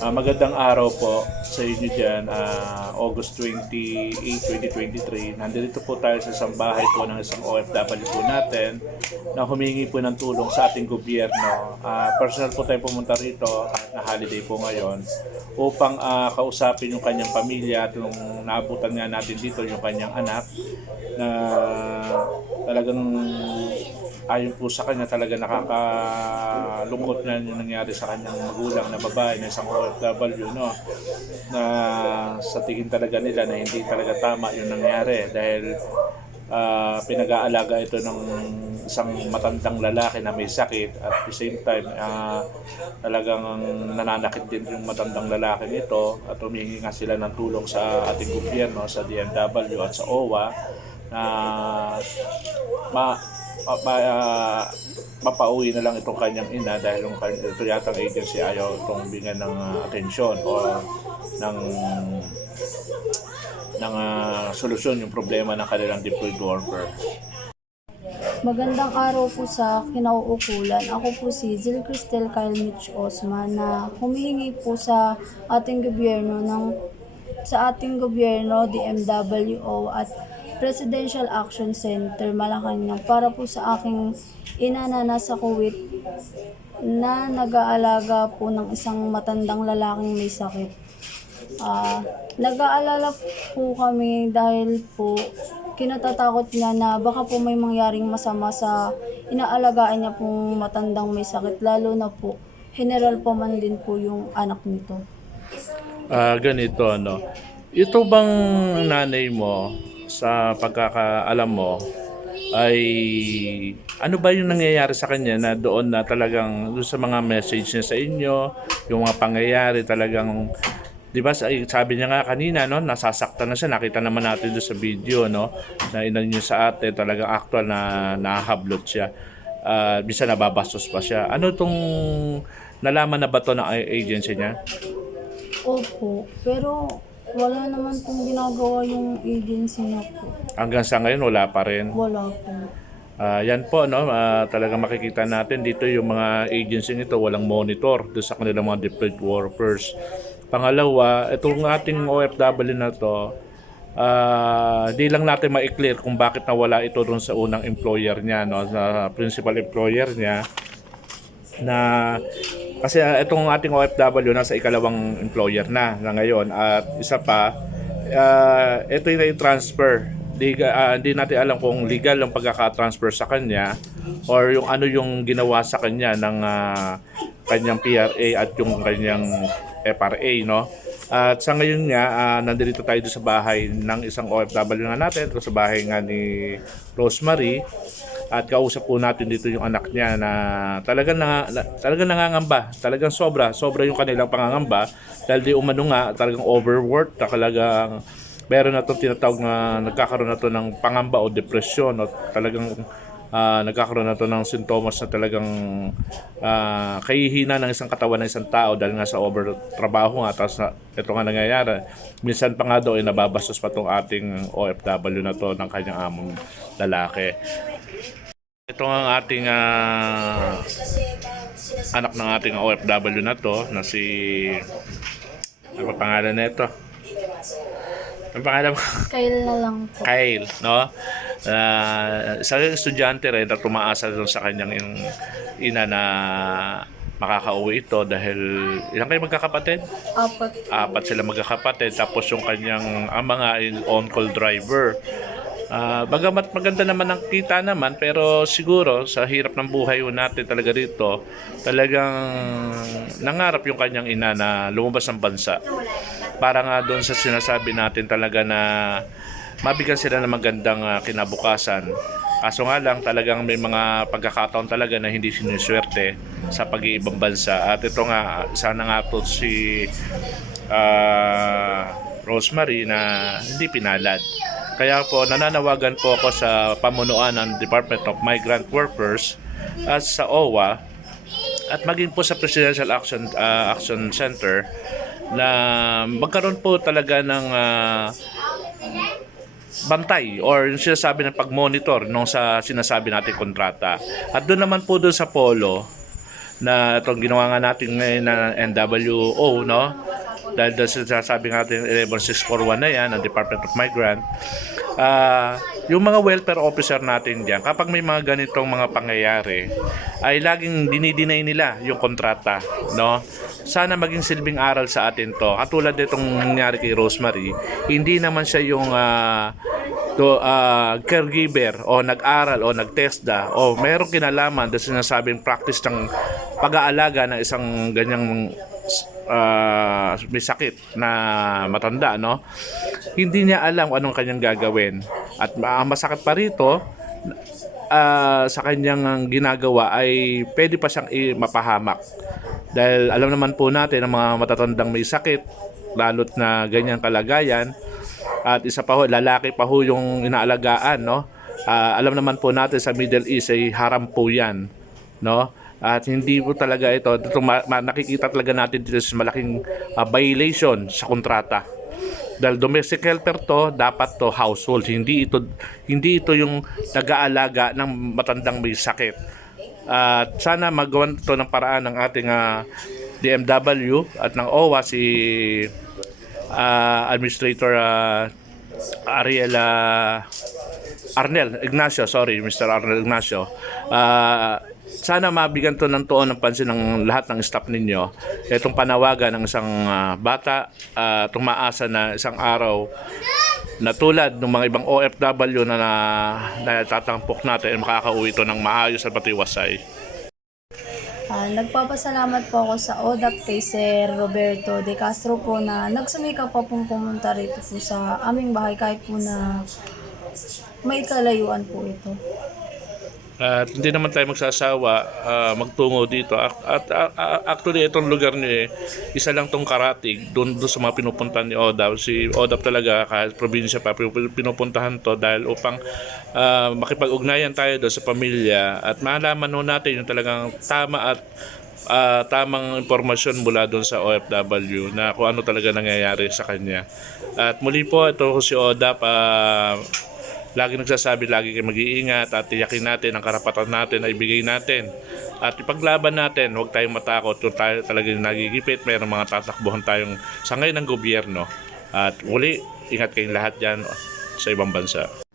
Ah, magandang araw po sa inyo dyan, ah, August 28, 2023. Nandito po tayo sa isang bahay po ng isang OFW po natin na humingi po ng tulong sa ating gobyerno. Ah, personal po tayo pumunta rito at na holiday po ngayon upang ah, kausapin yung kanyang pamilya at yung naabutan nga natin dito yung kanyang anak na talagang ayon po sa kanya talaga nakakalungkot na yung nangyari sa kanyang magulang na babae na isang OFW no? Na sa tingin talaga nila na hindi talaga tama yung nangyari dahil ah, pinag-aalaga ito ng isang matandang lalaki na may sakit at the same time ah, talagang nananakit din yung matandang lalaki nito at humingi nga sila ng tulong sa ating gobyerno sa DMW at sa OWA na ma ma, ma- ah, mapauwi na lang itong kanyang ina dahil yung ito yata ang agency ayaw itong bigyan ng ah, atensyon o ng ng ah, solusyon yung problema ng kanilang deployed worker. Magandang araw po sa kinauukulan. Ako po si Zil Cristel Kyle Mitch Osman na humihingi po sa ating gobyerno ng sa ating gobyerno, DMWO at Presidential Action Center Malacanang para po sa aking ina na nasa Kuwait na nag-aalaga po ng isang matandang lalaking may sakit. Ah, nag-aalala po kami dahil po kinatatakot niya na baka po may mangyaring masama sa inaalagaan niya pong matandang may sakit lalo na po general po man din po yung anak nito. Ah, ganito ano. Ito bang nanay mo sa pagkakaalam mo ay ano ba yung nangyayari sa kanya na doon na talagang doon sa mga message niya sa inyo, yung mga pangyayari talagang 'di ba sa- sabi niya nga kanina no nasasaktan na siya. Nakita naman natin doon sa video no na inan niyo sa ate talagang actual na nahablot siya. Ah, bisa nababastos pa siya. Ano tong nalaman na ba to ng agency niya? Opo, pero wala naman pong ginagawa yung agency niya po. hanggang sa ngayon wala pa rin Wala po. Ah, yan po, no? Ah, talagang makikita natin dito yung mga agency nito walang monitor doon sa kanilang mga deployed workers. Pangalawa, itong ating OFW na to, ah, di lang natin ma-clear kung bakit nawala ito doon sa unang employer niya, no? Sa principal employer niya na kasi ah, itong ating OFW nasa ikalawang employer na na ngayon. At isa pa ah, ito yung transfer di, ah, di natin alam kung legal ang pagkaka-transfer sa kanya or yung ano yung ginawa sa kanya ng ah, kanyang PRA at yung kanyang FRA no? At sa ngayon nga ah, nandito tayo sa bahay ng isang OFW na natin. Sa bahay nga ni Rosemary at kausap po natin dito yung anak niya na talagang na, na talagang nangangamba, talagang sobra, sobra yung kanilang pangangamba. Dahil di umano nga talagang overworked, talagang meron na itong tinatawag na nagkakaroon na to ng pangamba o depresyon. O talagang ah, nagkakaroon na to ng sintomas na talagang ah, kahihina ng isang katawan ng isang tao dahil nga sa over trabaho nga tapos na, ito nga nangyayari minsan pa nga daw ay nababastos pa tong ating OFW na to ng kanyang among lalaki ito ang ating ah, anak ng ating OFW na to na si ano ba pangalan na ito? Ano pangalan mo? Kyle na lang po. Kyle, no? Uh, isa rin estudyante rin na tumaasa doon sa kanyang yung ina na makakauwi ito dahil ilang kayo magkakapatid? Apat. apat sila magkakapatid tapos yung kanyang nga ay on-call driver. Ah, bagamat maganda naman ang kita naman pero siguro sa hirap ng buhay natin talaga dito talagang nangarap yung kanyang ina na lumabas ng bansa para nga doon sa sinasabi natin talaga na mabigyan sila ng magandang ah, kinabukasan. Kaso nga lang talagang may mga pagkakataon talaga na hindi sinuswerte sa pag-iibang bansa. At ito nga, sana nga po si ah, Rosemary na hindi pinalad. Kaya po nananawagan po ako sa pamunuan ng Department of Migrant Workers at sa OWA at maging po sa Presidential Action ah, Action Center na magkaroon po talaga ng ah, bantay or yung sinasabi ng pag-monitor nung sa sinasabi natin kontrata. At doon naman po doon sa polo, na itong ginawa nga natin ngayon na NWO, no? Dahil sa sinasabi natin 11641 na yan, ng Department of Migrant, Ah, yung mga welfare officer natin diyan, kapag may mga ganitong mga pangyayari, ay laging dinidinay nila yung kontrata, no? Sana maging silbing aral sa atin to. Katulad nitong nangyari kay Rosemary, hindi naman siya yung ah, to ah, caregiver o nag-aral o nag-TESDA o mayroong kinalaman sa sinasabing practice ng pag-aalaga ng isang ganyang ah, may sakit na matanda, no? Hindi niya alam anong kanyang gagawin. At ang masakit pa rito, ah, sa kanyang ang ginagawa ay pwede pa siyang mapahamak. Dahil alam naman po natin ang mga matatandang may sakit, lalo't na ganyang kalagayan, at isa pa ho, lalaki pa ho yung inaalagaan, no? Ah, alam naman po natin sa Middle East ay haram po yan, no? At hindi po talaga ito, ito ma- ma- nakikita talaga natin dito sa malaking ah, violation sa kontrata. Dahil domestic helper to, dapat to household. Hindi ito hindi ito yung nag-aalaga ng matandang may sakit. At sana magawan ito ng paraan ng ating ah, DMW at ng OWA si ah, Administrator ah, Ariel ah, Arnel Ignacio, sorry, Mr. Arnel Ignacio. Ah, sana mabigyan to ng tuon ng pansin ng lahat ng staff ninyo. Itong panawagan ng isang ah, bata, uh, tumaasa na isang araw na tulad ng mga ibang OFW na, na, na natin, makakauwi ito ng maayos at patiwasay. Ah, nagpapasalamat po ako sa ODAP kay Sir Roberto De Castro po na nagsumikap pa pong pumunta rito po sa aming bahay kahit po na may kalayuan po ito. At hindi naman tayo magsasawa ah, magtungo dito. At, at, ah, actually, itong lugar niyo eh, isa lang tong karatig doon, doon sa mga pinupuntahan ni Odab. Si Odab talaga, kahit probinsya pa, pinu- pinupuntahan to dahil upang ah, makipag-ugnayan tayo doon sa pamilya at malaman nun natin yung talagang tama at ah, tamang impormasyon mula doon sa OFW na kung ano talaga nangyayari sa kanya. At muli po, ito ko si Odap. ah, lagi nagsasabi, lagi kayo mag-iingat at tiyakin natin ang karapatan natin na ibigay natin. At ipaglaban natin, huwag tayong matakot kung tayo talagang nagigipit, mayroong mga tatakbuhan tayong sangay ng gobyerno. At muli, ingat kayong lahat dyan sa ibang bansa.